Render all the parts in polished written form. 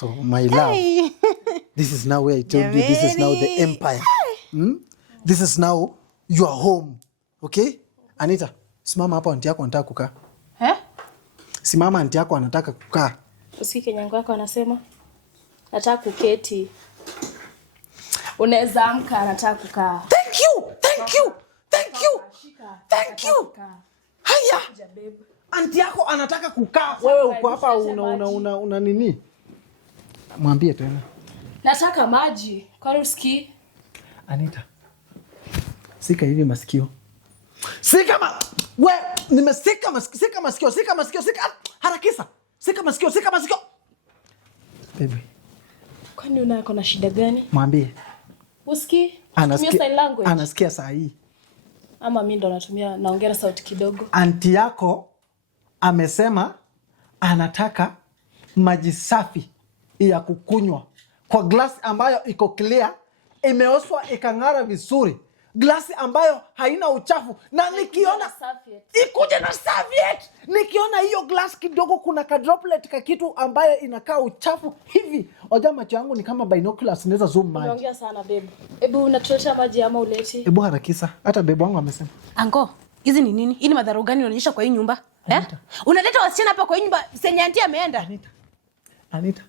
So my love, this is now where I told you, this is now the empire. This is now your home. Okay? Anita, simama hapa, anti yako anataka kukaa. Simama, anti yako anataka kukaa. Usikike nyango yako anasema nataka kuketi. Unaweza amka, anataka kukaa. Thank you. Haya. Anti yako anataka kukaa. Wewe uko hapa una nini? Mwambie tena. Nataka maji. Kwani usikii? Anita. Sika hivi masikio. Nimesika masikio. Harakisha. Sika masikio. Baby. Kwani unako na shida gani? Mwambie. Usikii? Anasikia sign language. Anasikia saa hii. Ama mimi ndo naongea sauti kidogo. Anti yako amesema anataka maji safi ya kukunywa kwa glasi ambayo iko clear, imeoshwa ikang'ara vizuri, glasi ambayo haina uchafu, na nikiona ikuje na serviette. Nikiona hiyo glasi kidogo kuna ka droplet ka kitu ambayo inakaa uchafu hivi, oja macho yangu ni kama binoculars, naweza zoom maji. Unaongea sana babe. Hebu unatosha maji ama uleti? Hebu harakisha. Hata babe wangu amesema. Anko, hizi ni nini? Hii ni madhara gani unaonyesha kwa hii nyumba? Unaleta wasichana hapa kwa hii nyumba senye anti ameenda? Anita,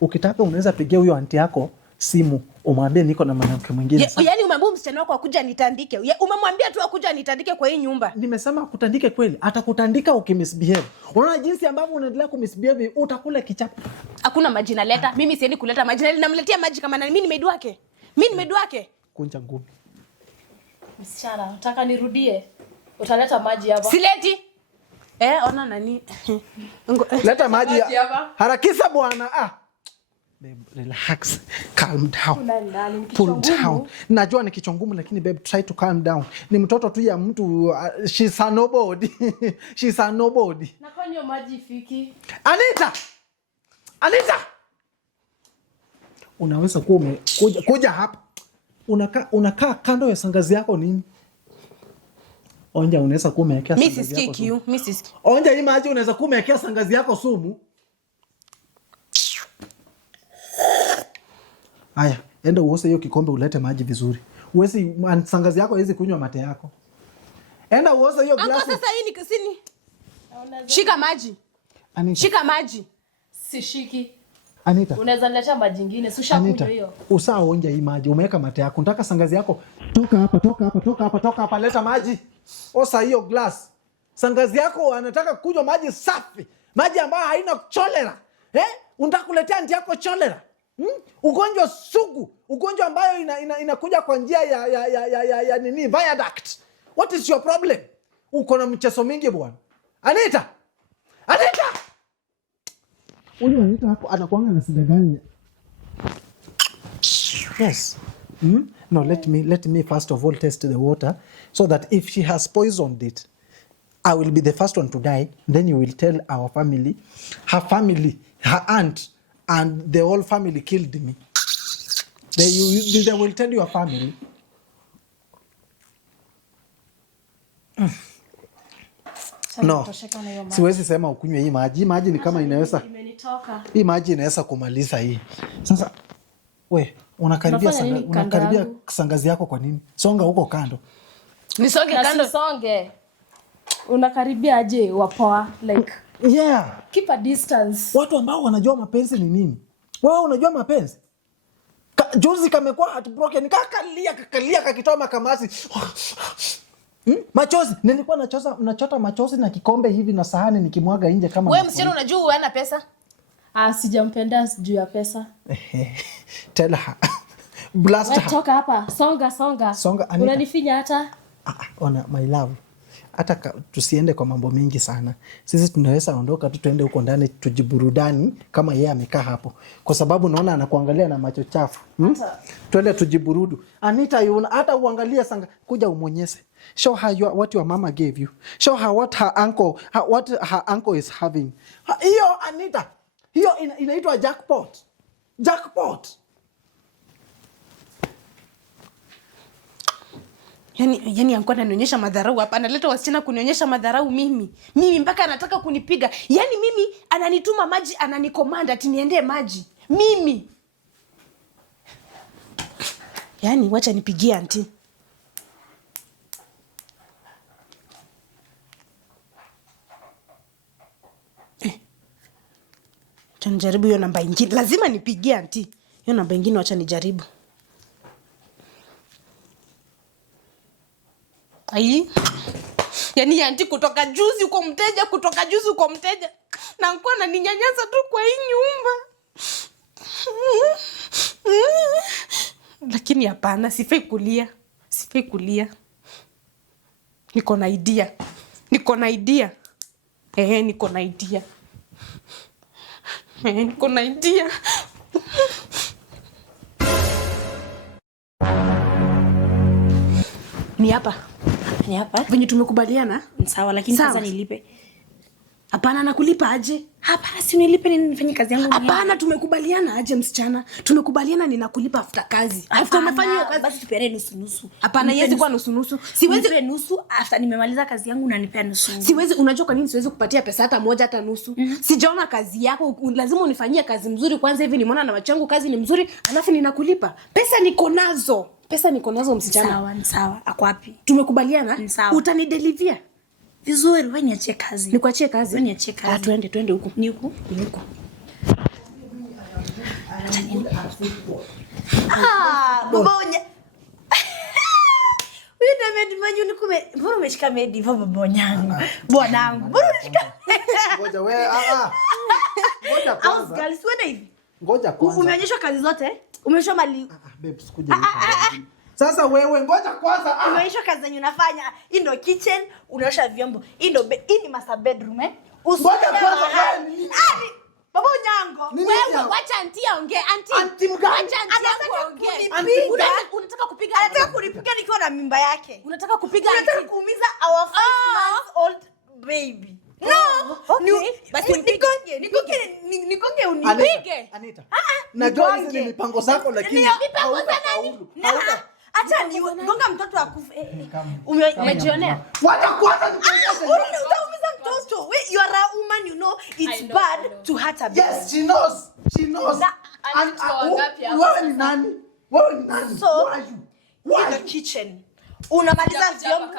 ukitaka unaweza pigia huyo anti yako simu, umwambie niko na mwanamke mwingine. Yaani umemwambia msichana wako akuja nitandike. Umemwambia tu akuja nitandike kwa hii nyumba. Nimesema kutandike kweli, atakutandika ukimisbehave. Unaona jinsi ambavyo unaendelea kumisbehave, utakula kichapo. Hakuna maji naleta. Mimi siendi kuleta maji. Namletea maji kama nani? Mimi ni maid wake. Kunja ngumi. Msichana, nataka nirudie. Utaleta maji hapa? Sileti. Ona nani? Leta maji hapa. Harakisha bwana. Babe, relax. Calm down. Pull down. Najua ni kichwa ngumu, lakini babe, try to calm down. Ni mtoto tu ya mtu, she's a nobody. Na kwa nini maji ifiki? Anita! Unaweza kuwa kuja hapa. Unakaa kando ya sangazi yako nini? Onja, unaweza kuwa umewekea sangazi yako sumu. Mimi sisikii. Onja hii maji, unaweza kuwa umewekea sangazi yako sumu. Haya, enda uose hiyo kikombe ulete maji vizuri. Uwezi sangazi yako hizi kunywa mate yako. Enda uose hiyo glasi. Anko, sasa hii ni kusini. Shika maji. Anita. Shika maji. Sishiki. Anita. Unaweza niletea maji nyingine, si ushakunywa hiyo. Usaonja hii maji, umeweka mate yako. Nataka sangazi yako toka hapa, leta maji. Osa hiyo glass. Sangazi yako anataka kunywa maji safi, maji ambayo haina cholera. Unataka kuletea anti yako cholera? Ugonjwa sugu, ugonjwa ambayo inakuja kwa njia ya nini, viaduct. What is your problem? Uko na mchezo mingi bwana. Anita! Huyu Anita hapo anakuanga na shida gani? Yes. No, let me first of all test the water so that if she has poisoned it, I will be the first one to die. Then you will tell our family, her aunt, and the whole family killed me. They will tell your family. No, siwezi sema ukunywe hii maji. Maji ni kama inaweza. Hii maji inaweza kumaliza hii. Sasa, unakaribia sangazi yako kwa nini? Songa huko kando. Nisonge kando. Songe. Unakaribia aje wapoa? Like, yeah. Keep a distance. Watu ambao wanajua mapenzi ni nini. Wewe unajua mapenzi? Juzi kamekuwa heartbroken. Kakalia kakitoa makamasi. Machozi. Nilikuwa nachota machozi na kikombe hivi na sahani nikimwaga nje kama. Wewe msichana unajua hana pesa? Sijampenda juu ya pesa. Tell her. Blast her. Toka hapa. Songa. Unanifinya hata. Ona my love. Hata tusiende kwa mambo mingi sana. Sisi tunaweza ondoka tu tuende huko ndani tujiburudani kama yeye amekaa hapo. Kwa sababu naona anakuangalia na macho chafu. Twende tujiburudu. Anita, hata uangalie kuja umonyese. Show her what your mama gave you. Show her what her uncle is having. Hiyo Anita, hiyo inaitwa jackpot. Yaani anko ananionyesha madharau hapa. Analeta wasichana kunionyesha madharau mimi. Mimi mpaka anataka kunipiga. Yaani mimi ananituma maji, ananikomanda ati niendee maji. Mimi. Yaani wacha nipigie auntie. Tanijaribu hiyo namba ingine. Lazima nipigie auntie. Hiyo namba ingine wacha nijaribu. Ai. Yaani auntie kutoka juzi uko mteja. Na nikuwa ananinyanyasa tu kwa hii nyumba. Lakini hapana, sifai kulia. Niko na idea. Niko na idea. Ni hapa. Venye tumekubaliana? Sawa, lakini sasa nilipe. Hapana, nakulipa aje? Hapana, si nilipe nifanye kazi yangu. Hapana, tumekubaliana aje msichana? Tumekubaliana ninakulipa after kazi. After umefanya hiyo kazi basi tupere nusu. Hapana, yezi kwa nusu. Siwezi nusu after nimemaliza kazi yangu na nipea nusu. Siwezi, unajua kwa nini siwezi kupatia pesa hata moja hata nusu? Sijaona kazi yako, lazima unifanyie kazi mzuri kwanza hivi nimeona na macho yangu kazi ni mzuri, alafu ninakulipa. Pesa niko nazo msichana. Sawa. Ako wapi? Tumekubaliana? Utanidelivia. Vizuri, wewe niachie kazi. Nikuachie kazi? Wewe niachie kazi. Twende huko. Ni huko. Babonya. Wewe na medi manyu nikume. Mbona umeshika medi hivyo babonyangu? Bwanangu. Mbona unashika? Ngoja wewe Ngoja kwanza. Girls, wewe hivi. Ngoja kwanza. Umeonyeshwa kazi zote? Umeshwa mali. Babe, sikuja. Sasa wewe ngoja kwanza. Umeonyeshwa kazi zenye unafanya. Hii ndio kitchen, unaosha vyombo. Hii ni master bedroom eh? Ngoja kwanza wewe. Baba Unyango, wewe wacha auntie aongee. Auntie mgani? Wacha auntie aongee. Unataka kupiga anataka kunipiga nikiwa na mimba yake. Unataka kupiga auntie. Unataka kuumiza our 5 months old baby. No. Okay. Basi nikonge unipige. Anita. Najua hizi ni mipango zako lakini mipango za nani? Acha ni gonga mtoto akufe. Umejionea? Wacha kwanza utaumiza mtoto. You are a woman, you know it's bad to hurt a baby. Yes, she knows. Wewe ni nani? So, in the kitchen. Unamaliza vyombo.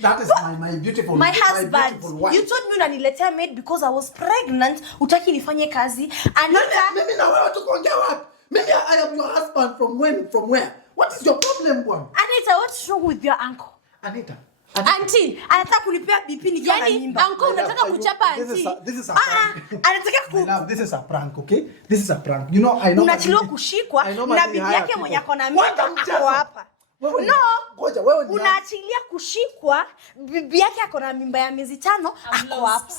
That is my beautiful my husband. My beautiful wife. You told me unaniletea maid because I was pregnant. Utaki nifanye kazi. Anita, mimi na wewe tukoongea wapi? Maybe I am your husband from when? From where? What is your problem, bwana? Anita, what's wrong with your uncle? Anita. Auntie, anataka kunipea BP nikiwa na mimba. Yani, uncle unataka kuchapa auntie. This is a prank. Anataka My love, this is a prank, okay? This is a prank. You know, I know. Unachiliwa kushikwa na bibi yake mwenye ako na mimba ako hapa. No. Ngoja, wewe ni unaachilia kushikwa bibi yake ako na mimba ya miezi 5 ako hapa.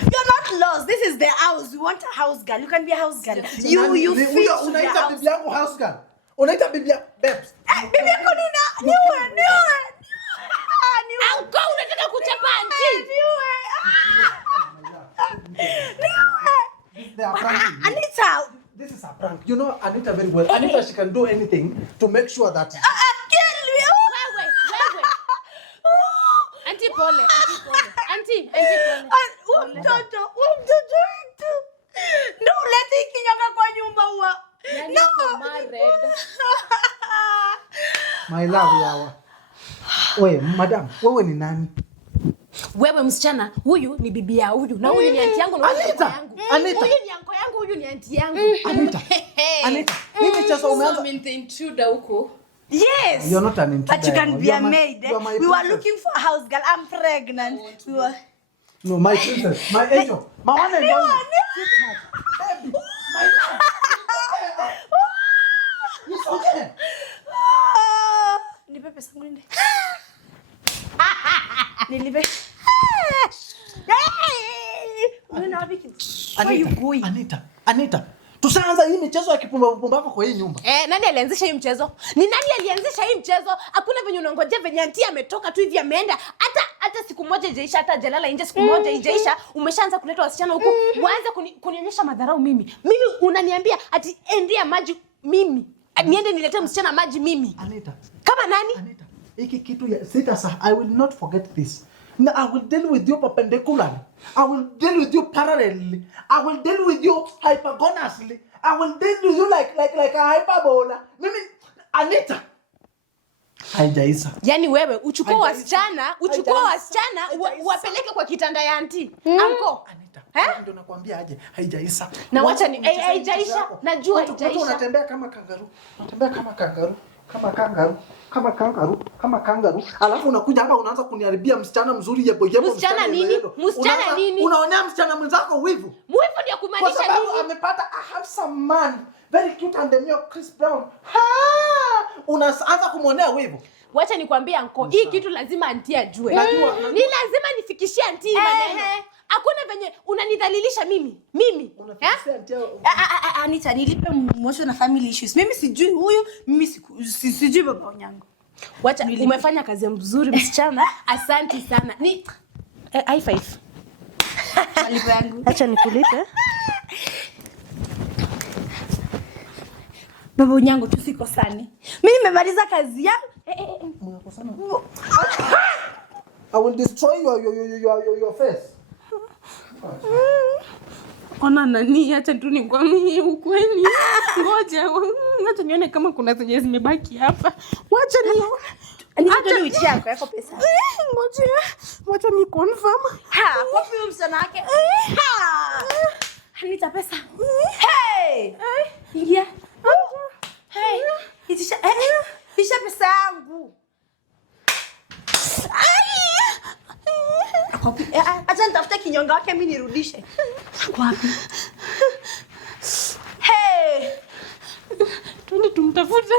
You're not lost. This is the house. You want a house girl. You can be a house girl. You fit. Unaita bibi yangu house girl. Unaita bibi ya babes. Bibi yako ni niwe. Uncle unataka kuchapa auntie. Anita. This is a prank. You know Anita very well. Anita, she can do anything to make sure that. Kill me. Wewe. Auntie pole. Auntie pole. Mtoto wetu. No, leti kinyonga kwa nyumba huwa. No. My love yawa. Wewe, madam, wewe ni nani? Wewe msichana, huyu ni bibi ya huyu na huyu ni auntie yangu na huyu ni Anita, yangu. Anita. Huyu ni anko yangu, huyu ni auntie yangu. Anita. Mimi sasa umeanza. Mimi ni intruder huko. Yes. You're not an intruder. But you can be a maid. We were looking for a house girl. I'm pregnant. We were. No, my princess, my angel, my one and only. Baby, my love. It's okay. Nipe pesa ngine. Nilipe. Unaona vipi? Where you going? Anita. Tushaanza hii michezo ya kipumbavu kwa hii nyumba. Nani alianzisha hii mchezo? Ni nani alianzisha hii mchezo? Hakuna venye unangojea venye auntie ametoka tu hivi ameenda. Hata siku moja ijaisha, hata jalala nje siku moja ijaisha, umeshaanza kuleta wasichana huku. Waanze kunionyesha madharau mimi. Mimi unaniambia ati endea maji mimi. Niende niletee msichana maji mimi. Anita. Kama nani? Anita. Hiki kitu ya sita I will not forget this. I will deal with you perpendicularly. I will deal with you parallelly. I will deal with you hypergonously. I will deal with you like a hyperbola. Mimi, Anita. Haijaisha. Yaani wewe uchukue wasichana wapeleke kwa kitanda ya auntie. Anko. Anita. Ndio nakwambia aje, haijaisha. Na wacha ni haijaisha. Najua haijaisha. Unatembea kama kangaroo. Unatembea kama kangaroo. Alafu unakuja hapa unaanza kuniharibia msichana mzuri yebo. Msichana nini? Msichana nini? Unaonea msichana mwenzako wivu. Wivu ndio kumaanisha nini? Kwa sababu amepata a handsome man, very cute and demure Chris Brown. Unaanza kumwonea wivu. Wacha nikwambie anko, hii kitu lazima auntie ajue. Ni lazima nifikishie auntie maneno. Hakuna venye unanidhalilisha mimi. Unafikishia auntie. Anita, nilipe mmoja na family issues. Mimi sijui huyu, mimi sijui baba Onyango. Wacha umefanya kazi nzuri msichana. Asante sana. Ni high five. Malipo yangu. Acha nikulipe. Baba Onyango, tusikosane. Mimi nimemaliza kazi yangu. Mnakosana. I will destroy your face. Ona nani, acha tu nikwambie ukweli. Ngoja, acha nione kama kuna zenye zimebaki hapa. Wacha Acha niitie yako pesa. Wacha ni confirm. Kwa hiyo msana wake. Anita pesa. Hey! Ingia. Hey! Itisha pesa yangu. Acha nitafute kinyonga wake mimi nirudishe. Wapi? Hey! Twende tumtafute.